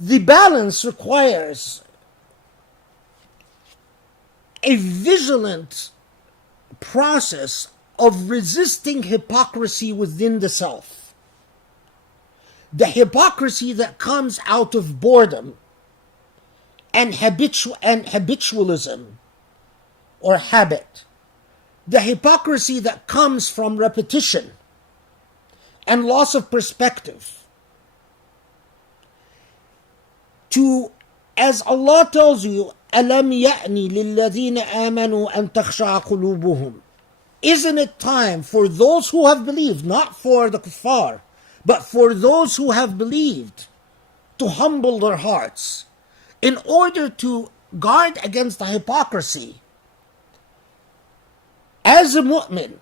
The balance requires a vigilant process of resisting hypocrisy within the self. The hypocrisy that comes out of boredom and habitualism or habit. The hypocrisy that comes from repetition and loss of perspective. As Allah tells you, أَلَمْ يَأْنِ لِلَّذِينَ آمَنُوا أَن تَخْشَعَ قُلُوبُهُم. Isn't it time for those who have believed, not for the kuffar, but for those who have believed, to humble their hearts in order to guard against the hypocrisy? As a mu'min,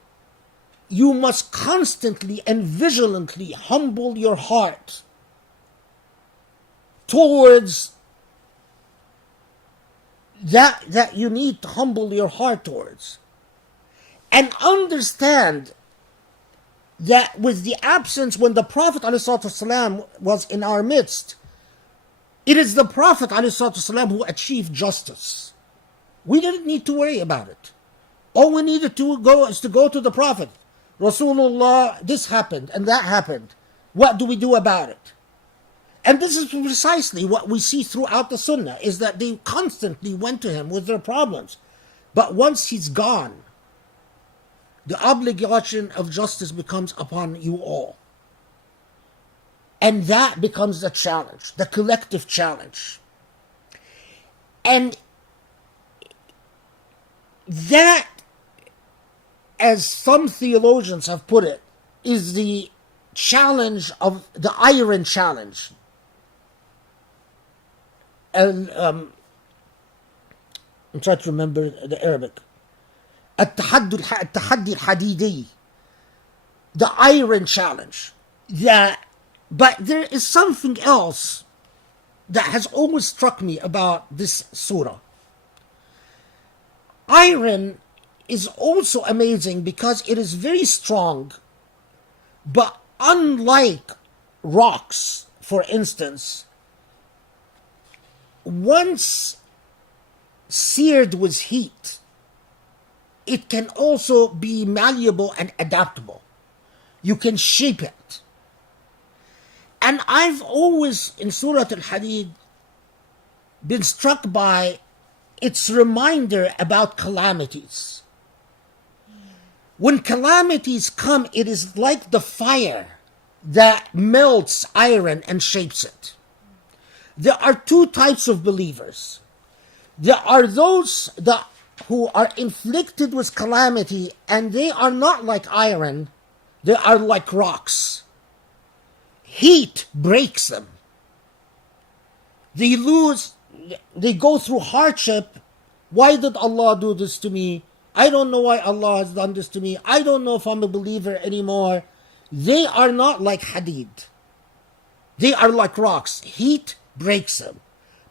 you must constantly and vigilantly humble your heart towards that you need to humble your heart towards. And understand that with the absence, when the Prophet ﷺ was in our midst, it is the Prophet ﷺ who achieved justice. We didn't need to worry about it. All we needed to go is to go to the Prophet. Rasulullah, this happened and that happened. What do we do about it? And this is precisely what we see throughout the Sunnah, is that they constantly went to him with their problems. But once he's gone, the obligation of justice becomes upon you all. And that becomes the challenge, the collective challenge. And that, as some theologians have put it, is the challenge of the iron challenge. And I'm trying to remember the Arabic. التحدي الحديدي, the iron challenge. But there is something else that has always struck me about this surah. Iron is also amazing because it is very strong, but unlike rocks, for instance, once seared with heat, it can also be malleable and adaptable. You can shape it. And I've always, in Surah Al-Hadid, been struck by its reminder about calamities. When calamities come, it is like the fire that melts iron and shapes it. There are two types of believers. There are those who are inflicted with calamity, and they are not like iron, they are like rocks. Heat breaks them. They go through hardship. Why did Allah do this to me? I don't know why Allah has done this to me. I don't know if I'm a believer anymore. They are not like hadid. They are like rocks. Heat breaks them.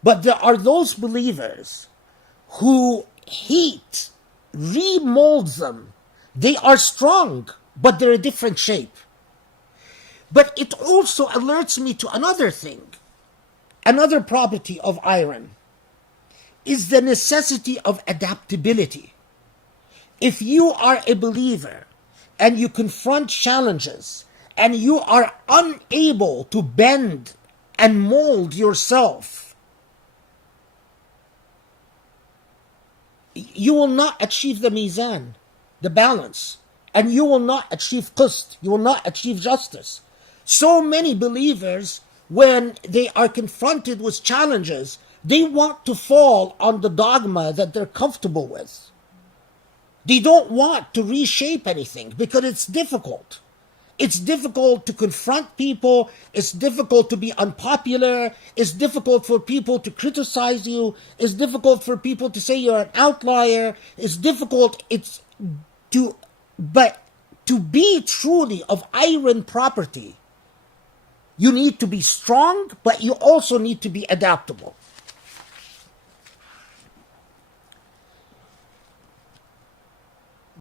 But there are those believers who heat remolds them. They are strong, but they're a different shape. But it also alerts me to another thing. Another property of iron is the necessity of adaptability. If you are a believer and you confront challenges and you are unable to bend and mold yourself, you will not achieve the mizan, the balance, and you will not achieve qist, you will not achieve justice. So many believers, when they are confronted with challenges, they want to fall on the dogma that they're comfortable with. They don't want to reshape anything because it's difficult. It's difficult to confront people. It's difficult to be unpopular. It's difficult for people to criticize you. It's difficult for people to say you're an outlier. It's difficult. But to be truly of iron property, you need to be strong, but you also need to be adaptable.